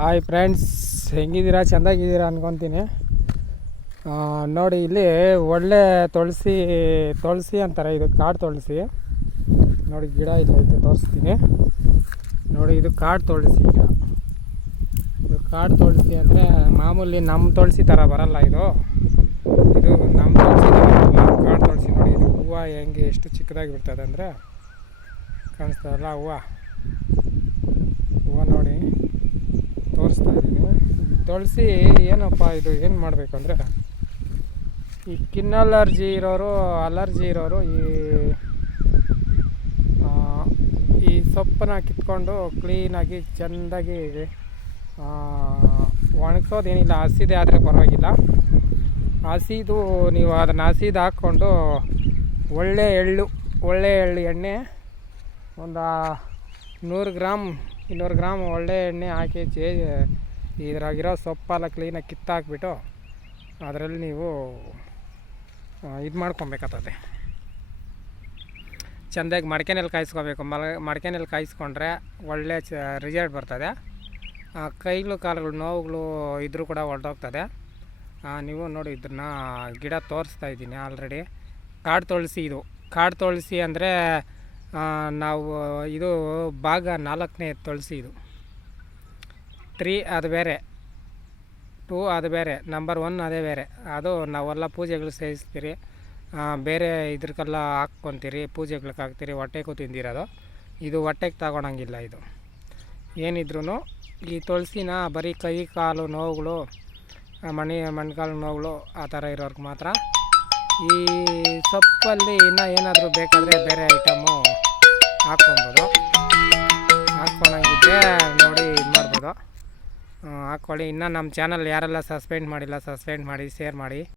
Hi friends, ಹೆಂಗಿದ್ದೀರಾ? ಚೆಂದಾಗಿದ್ದೀರಾ ಅನ್ಕೊತೀನಿ. ನೋಡಿ, ಇಲ್ಲಿ ಒಳ್ಳೆ ತುಳಸಿ ಅಂತಾರೆ. ಇದು ಕಾಡು ತುಳಸಿ. ನೋಡಿ, ಗಿಡ ಇಲ್ಲೈತೆ, ತೋರಿಸ್ತೀನಿ ನೋಡಿ. ಇದು ಕಾಡು ತುಳಸಿ ಗಿಡ. ಇದು ಕಾಡು ತುಳಸಿ ಅಂದರೆ ಮಾಮೂಲಿ ನಮ್ಮ ತುಳಸಿ ಥರ ಬರಲ್ಲ. ಇದು ನಮ್ಮ ತುಳಸಿ ಥರ ಬರಲ್ಲ, ಕಾಡು ತುಳಸಿ. ನೋಡಿ, ಇದು ಹೂವು ಹೆಂಗೆ ಎಷ್ಟು ಚಿಕ್ಕದಾಗಿ ಬಿಡ್ತದೆ ಅಂದರೆ, ಕಾಣಿಸ್ತದಲ್ಲ ಹೂವು ನೋಡಿ, ತೋರಿಸ್ತಾ ಇದ್ದೀನಿ. ತುಳಸಿ ಏನಪ್ಪ, ಇದು ಏನು ಮಾಡಬೇಕು ಅಂದರೆ, ಈ ಸ್ಕಿನ್ ಅಲರ್ಜಿ ಇರೋರು ಈ ಸೊಪ್ಪನ್ನ ಕಿತ್ಕೊಂಡು ಕ್ಲೀನಾಗಿ ಚೆಂದಾಗಿ ಒಣಗಿಸೋದೇನಿಲ್ಲ. ಹಸಿದೆ ಆದರೆ ಪರವಾಗಿಲ್ಲ. ಹಸಿದು ನೀವು ಅದನ್ನು ಹಸಿದು ಹಾಕ್ಕೊಂಡು ಒಳ್ಳೆ ಎಳ್ಳು ಎಣ್ಣೆ ಒಂದು 100 ಗ್ರಾಮ್ 200 ಗ್ರಾಮ್ ಒಳ್ಳೆ ಎಣ್ಣೆ ಹಾಕಿ ಇದ್ರಾಗಿರೋ ಸೊಪ್ಪೆಲ್ಲ ಕ್ಲೀನಾಗಿ ಕಿತ್ತಾಕ್ಬಿಟ್ಟು ಅದರಲ್ಲಿ ನೀವು ಇದು ಮಾಡ್ಕೊಬೇಕಾಗ್ತದೆ. ಚೆಂದಾಗಿ ಮಡಿಕೆನಲ್ಲಿ ಕಾಯಿಸ್ಕೋಬೇಕು. ಮಡಿಕೆನಲ್ಲಿ ಕಾಯಿಸ್ಕೊಂಡ್ರೆ ಒಳ್ಳೆ ರಿಸಲ್ಟ್ ಬರ್ತದೆ. ಕೈಗಳು ಕಾಲುಗಳು ನೋವುಗಳು ಇದ್ರೂ ಕೂಡ ಹೊರಟೋಗ್ತದೆ. ನೀವು ನೋಡಿ, ಇದನ್ನು ಗಿಡ ತೋರಿಸ್ತಾ ಇದ್ದೀನಿ ಆಲ್ರೆಡಿ. ಕಾಡು ತುಳಸಿ. ಇದು ಕಾಡು ತುಳಸಿ ಅಂದರೆ ನಾವು ಇದು ಭಾಗ 4ನೇ ತುಳಸಿ. ಇದು 3 ಅದು ಬೇರೆ, 2 ಅದು ಬೇರೆ, ನಂಬರ್ 1 ಅದೇ ಬೇರೆ. ಅದು ನಾವೆಲ್ಲ ಪೂಜೆಗಳು ಸೇವಿಸ್ತೀರಿ, ಬೇರೆ ಇದ್ರಕ್ಕೆಲ್ಲ ಹಾಕ್ಕೊತೀರಿ, ಪೂಜೆಗಳಿಗೆ ಹಾಕ್ತೀರಿ, ಹೊಟ್ಟೆಗೂ ತಿಂದಿರೋದು. ಇದು ಹೊಟ್ಟೆಗೆ ತಗೊಳಂಗಿಲ್ಲ. ಇದು ಏನಿದ್ರೂ ಈ ತುಳಸಿನ ಬರೀ ಕೈ ಕಾಲು ನೋವುಗಳು, ಮಣ್ಕಾಲು ನೋವುಗಳು ಆ ಥರ ಇರೋರ್ಗೆ ಮಾತ್ರ. ಈ ಸೊಪ್ಪಲ್ಲಿ ಇನ್ನೂ ಏನಾದರೂ ಬೇಕಾದರೆ ಬೇರೆ ಐಟಮು ಹಾಕ್ಕೊಬೋದು. ಹಾಕ್ಕೊಳಂಗಿದ್ರೆ ನೋಡಿ, ಇದು ಮಾಡ್ಬೋದು, ಹಾಕ್ಕೊಳ್ಳಿ. ಇನ್ನು ನಮ್ಮ ಚಾನಲ್ ಯಾರೆಲ್ಲ ಸಬ್ಸ್ಕ್ರೈಬ್ ಮಾಡಿಲ್ಲ, ಸಬ್ಸ್ಕ್ರೈಬ್ ಮಾಡಿ, ಶೇರ್ ಮಾಡಿ.